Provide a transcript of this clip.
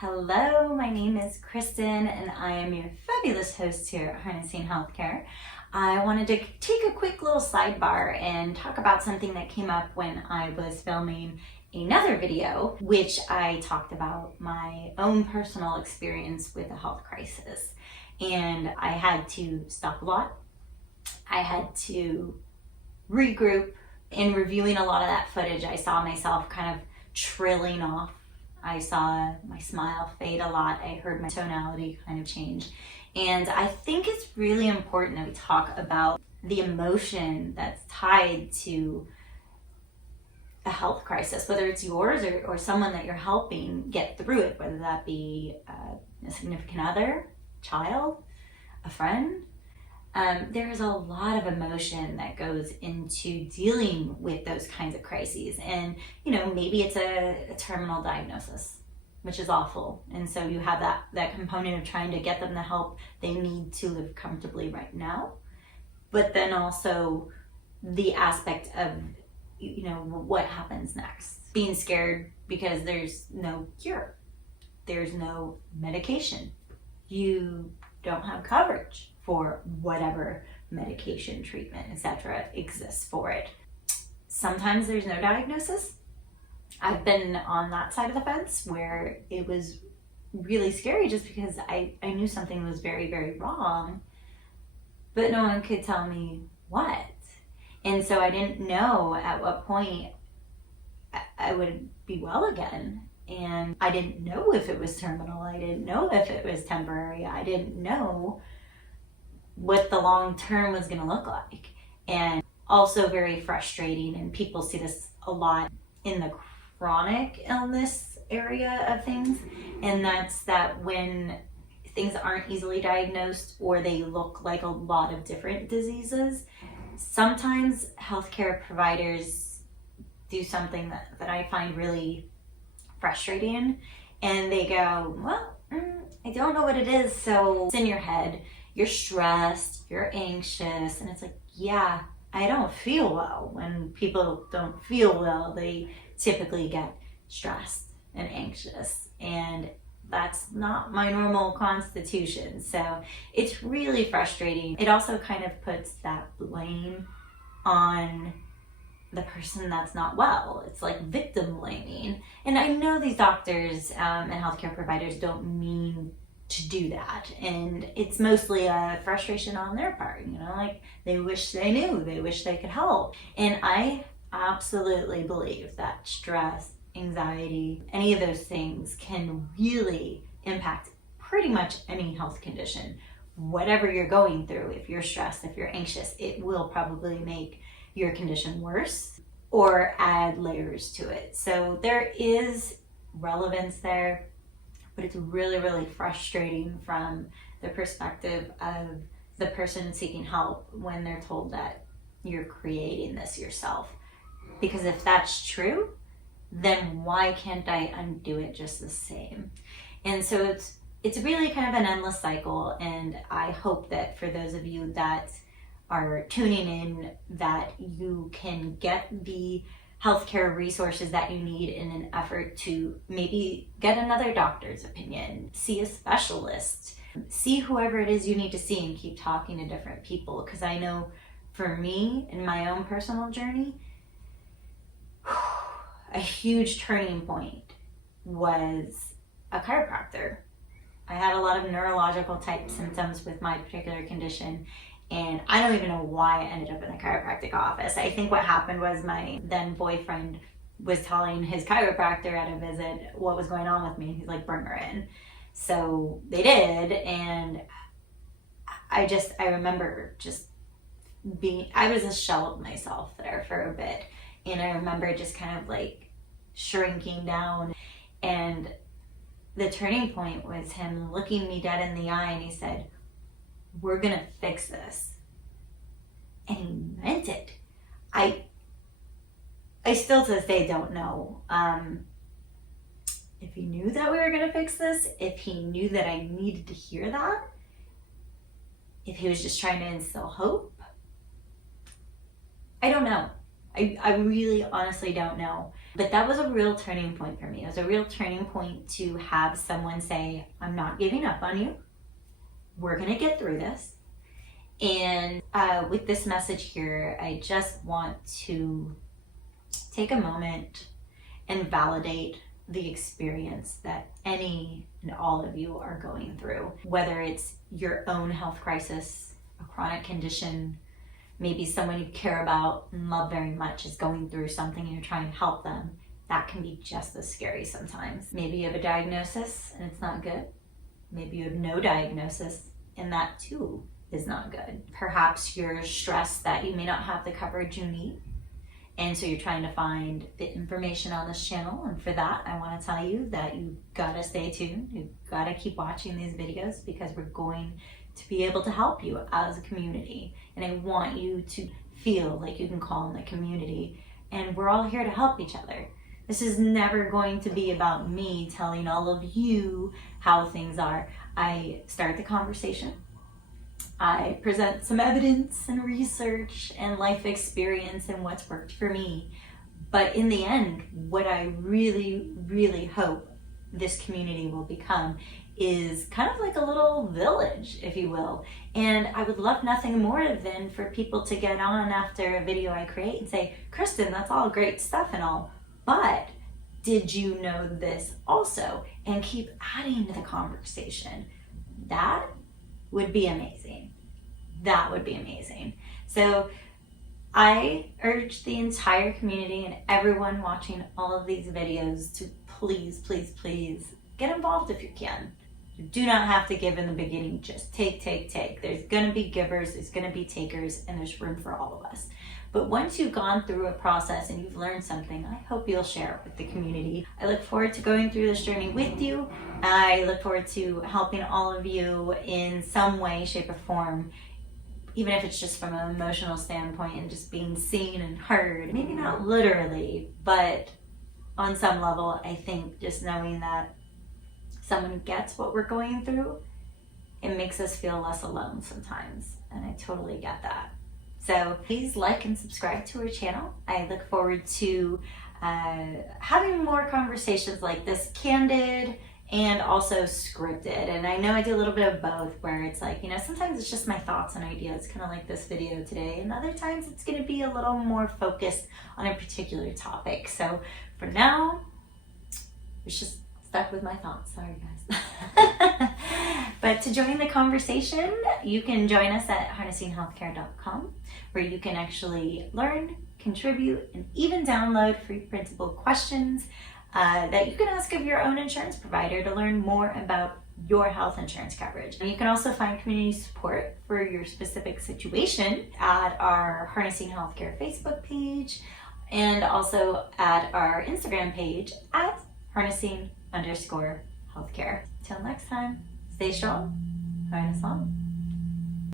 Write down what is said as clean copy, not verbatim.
Hello, my name is Kristen and I am your fabulous host here at Harnessing Healthcare. I wanted to take a quick little sidebar and talk about something that came up when I was filming another video, which I talked about my own personal experience with a health crisis. And I had to stop a lot. I had to regroup. In reviewing a lot of that footage, I saw myself kind of trailing off. I saw my smile fade a lot. I heard my tonality kind of change. And I think it's really important that we talk about the emotion that's tied to a health crisis, whether it's yours or someone that you're helping get through it, whether that be a significant other, child, a friend. There's a lot of emotion that goes into dealing with those kinds of crises. And, maybe it's a terminal diagnosis, which is awful. And so you have that component of trying to get them the help they need to live comfortably right now. But then also the aspect of, what happens next. Being scared because there's no cure. There's no medication. You don't have coverage for whatever medication, treatment, etc. exists for it. Sometimes there's no diagnosis. I've been on that side of the fence where it was really scary just because I knew something was very, very wrong, but no one could tell me what. And so I didn't know at what point I would be well again. And I didn't know if it was terminal. I didn't know if it was temporary. I didn't know what the long term was going to look like. And also very frustrating, and people see this a lot in the chronic illness area of things, and that's that when things aren't easily diagnosed or they look like a lot of different diseases, sometimes healthcare providers do something that I find really frustrating, and they go, well, I don't know what it is, so it's in your head. You're stressed, you're anxious, and it's like, yeah, I don't feel well. When people don't feel well, they typically get stressed and anxious, and that's not my normal constitution. So it's really frustrating. It also kind of puts that blame on the person that's not well. It's like victim blaming. And I know these doctors and healthcare providers don't mean to do that, and it's mostly a frustration on their part, like they wish they knew, they wish they could help. And I absolutely believe that stress, anxiety, any of those things can really impact pretty much any health condition. Whatever you're going through, if you're stressed, if you're anxious, it will probably make your condition worse or add layers to it. So there is relevance there, but it's really, really frustrating from the perspective of the person seeking help when they're told that you're creating this yourself. Because if that's true, then why can't I undo it just the same? And so it's really kind of an endless cycle, and I hope that for those of you that are tuning in, that you can get the healthcare resources that you need in an effort to maybe get another doctor's opinion, see a specialist, see whoever it is you need to see, and keep talking to different people. Because I know for me, in my own personal journey, a huge turning point was a chiropractor. I had a lot of neurological type symptoms with my particular condition, and I don't even know why I ended up in a chiropractic office. I think what happened was my then boyfriend was telling his chiropractor at a visit what was going on with me. He's like, bring her in. So they did, and I remember just I was a shell of myself there for a bit. And I remember just kind of like shrinking down. And the turning point was him looking me dead in the eye, and he said, we're gonna fix this. And he meant it. I still to this day don't know if he knew that we were gonna fix this, if he knew that I needed to hear that, if he was just trying to instill hope. I don't know. I really honestly don't know. But that was a real turning point for me. It was a real turning point to have someone say, I'm not giving up on you. We're going to get through this. And with this message here, I just want to take a moment and validate the experience that any and all of you are going through. Whether it's your own health crisis, a chronic condition, maybe someone you care about and love very much is going through something and you're trying to help them. That can be just as scary sometimes. Maybe you have a diagnosis and it's not good. Maybe you have no diagnosis and that too is not good. Perhaps you're stressed that you may not have the coverage you need. And so you're trying to find the information on this channel. And for that, I want to tell you that you gotta stay tuned. You gotta keep watching these videos because we're going to be able to help you as a community. And I want you to feel like you can call in the community and we're all here to help each other. This is never going to be about me telling all of you how things are. I start the conversation. I present some evidence and research and life experience and what's worked for me. But in the end, what I really, really hope this community will become is kind of like a little village, if you will. And I would love nothing more than for people to get on after a video I create and say, Kristen, that's all great stuff and all, but did you know this also? And keep adding to the conversation. That would be amazing. That would be amazing. So I urge the entire community and everyone watching all of these videos to please, please, please get involved if you can. You do not have to give in the beginning, just take. There's gonna be givers, there's gonna be takers, and there's room for all of us. But once you've gone through a process and you've learned something, I hope you'll share it with the community. I look forward to going through this journey with you. I look forward to helping all of you in some way, shape, or form, even if it's just from an emotional standpoint and just being seen and heard. Maybe not literally, but on some level, I think just knowing that someone gets what we're going through, it makes us feel less alone sometimes. And I totally get that. So please like and subscribe to our channel. I look forward to having more conversations like this, candid and also scripted. And I know I do a little bit of both, where it's like, you know, sometimes it's just my thoughts and ideas, kind of like this video today, and other times it's going to be a little more focused on a particular topic. So for now, it's just stuck with my thoughts. Sorry, guys. But to join the conversation, you can join us at harnessinghealthcare.com, where you can actually learn, contribute, and even download free printable questions that you can ask of your own insurance provider to learn more about your health insurance coverage. And you can also find community support for your specific situation at our Harnessing Healthcare Facebook page and also at our Instagram page at harnessing_healthcare. Till next time, stay strong, harness on.